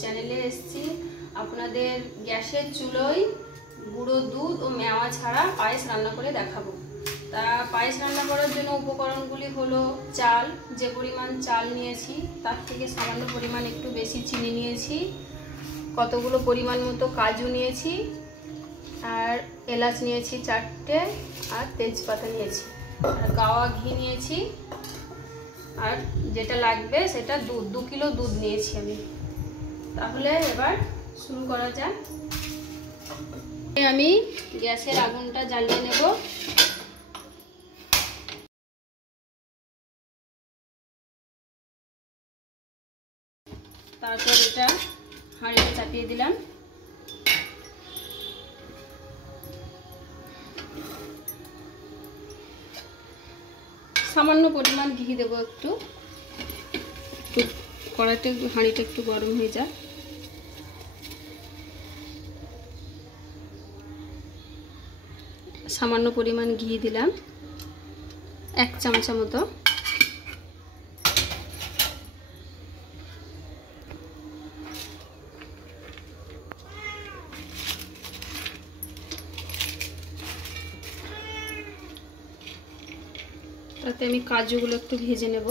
চ্যানেলে এসেছি আপনাদের গ্যাসের চুলোয় গুঁড়ো দুধ ও মেওয়া ছাড়া পায়েস রান্না করে দেখাবো। তা পায়েস রান্না করার জন্য উপকরণগুলি হলো চাল, যে পরিমাণ চাল নিয়েছি তার থেকে সামান্য পরিমাণ একটু বেশি চিনি নিয়েছি, কতগুলো পরিমাণ মতো কাজু নিয়েছি, আর এলাচ নিয়েছি 4টে, আর তেজপাতা নিয়েছি, আর গাওয়া ঘি নিয়েছি, আর যেটা লাগবে সেটা দুধ, 2 কিলো দুধ নিয়েছি আমি। তাহলে এবার শুরু করা যাক। আমি গ্যাসের আগুনটা জ্বালিয়ে নেব। তারপর এটা হাঁড়িতে চাপিয়ে দিলাম। সামান্য পরিমাণ ঘি দেবো, একটু কড়াইটা, হাঁড়িটা একটু গরম হয়ে যায়। সামান্য পরিমাণ ঘি দিলাম, 1 চামচা মতো। তাতে আমি কাজুগুলো একটু ভেজে নেব।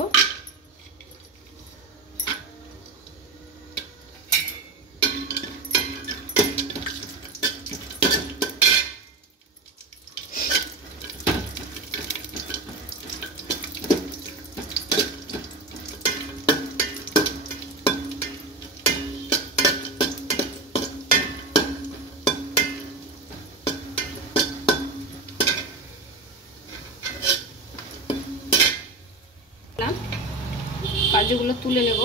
কাজুগুলো তুলে নেব,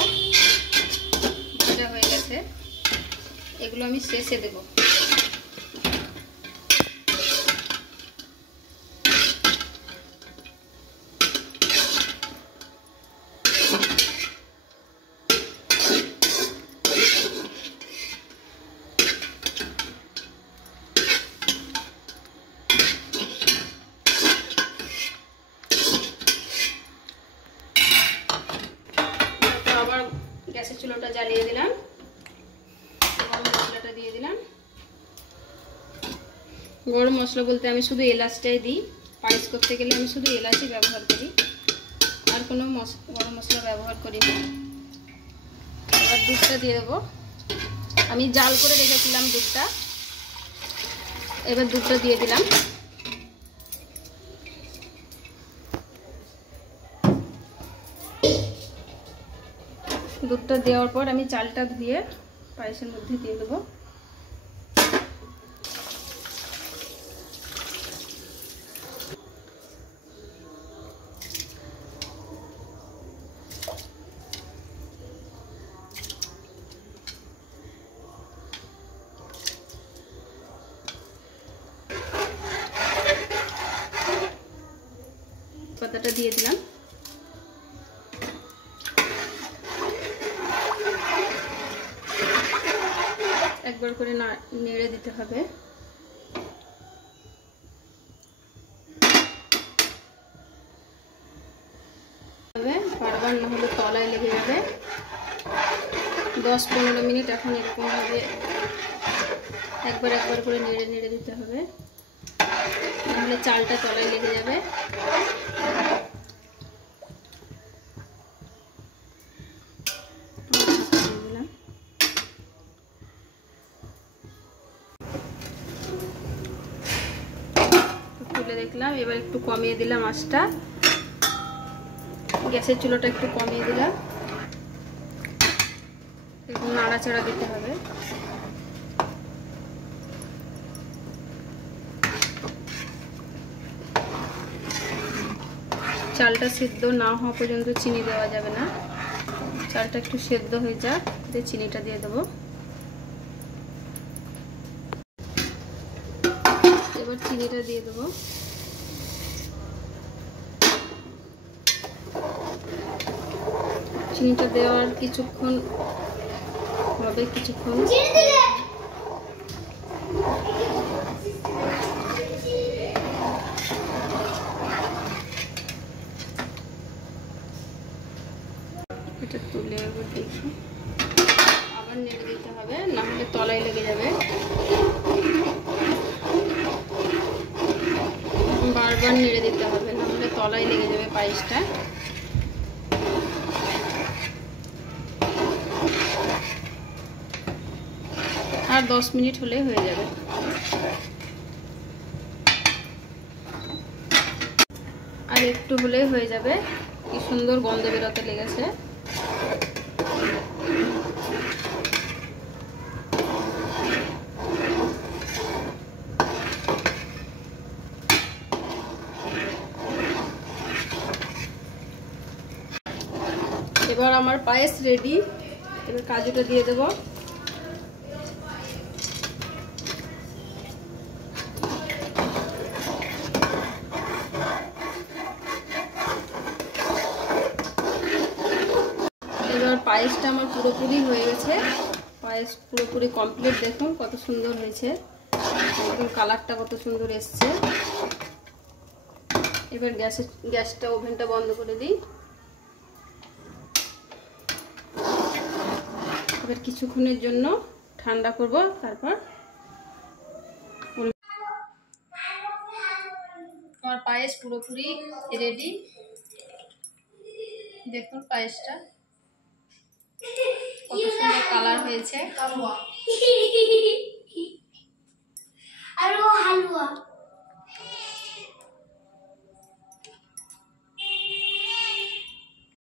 ভাজা হয়ে গেছে। এগুলো আমি শেষে দেব। আবার গ্যাসের চুলোটা জ্বালিয়ে দিলাম, গরম মশলাটা দিয়ে দিলাম। গরম মশলা বলতে আমি শুধু এলাচটাই দিই। পায়েস করতে গেলে আমি শুধু এলাচই ব্যবহার করি, আর কোনো গরম মশলা ব্যবহার করি না। এবার দুধটা দিয়ে দেবো। আমি জাল করে রেখেছিলাম দুধটা, এবার দুধটা দিয়ে দিলাম। দুধটা দেওয়ার পর আমি চালটা ধুয়ে পায়েসের মধ্যে দিয়ে দেবো। পাতাটা দিয়ে দিলাম। একবার করে নেড়ে দিতে হবে। বারবার না হলে তলায় লেগে যাবে। 10-15 মিনিট এখন এরকম ভাবে একবার করে নেড়ে নেড়ে দিতে হবে, নাহলে চালটা তলায় লেগে যাবে। তুলে দেখলাম, এবার একটু কমিয়ে দিলাম আঁচটা, গ্যাসের চুলোটা একটু কমিয়ে দিলাম। একটু নাড়াচাড়া দিতে হবে। চালটা সিদ্ধ না হওয়া পর্যন্ত চিনি দেওয়া যাবে না। চালটা একটু সেদ্ধ হয়ে যাক, দিয়ে চিনিটা দিয়ে দেবো। এবার চিনিটা দিয়ে দেবো। চিনিটা দেওয়ার কিছুক্ষণ হবে, কিছুক্ষণ এটা তুলে একবার দেখি। আবার বারবার নেড়ে দিতে হবে, না হলে তলায় লেগে যাবে। বারবার নেড়ে দিতে হবে, না হলে তলায় লেগে যাবে পায়েসটা। আর 10 মিনিট হলেই হয়ে যাবে। আর একটু হলেই হয়ে যাবে। কি সুন্দর গন্ধ বেরোতে লেগেছে। এবার আমার পায়েস রেডি। এবার কাজুটা দিয়ে দেব। এবার পায়েসটা আমার পুরোপুরি হয়ে গেছে। পায়েস পুরোপুরি কমপ্লিট। দেখুন কত সুন্দর হয়েছে, একদম কালারটা কত সুন্দর এসছে। এবার গ্যাসটা ওভেনটা বন্ধ করে দিই। এবার কিছুক্ষণের জন্য ঠান্ডা করব, তারপর আমার পায়েস পুরোপুরি রেডি। দেখুন পায়েসটা কত সুন্দর কালার হয়েছে।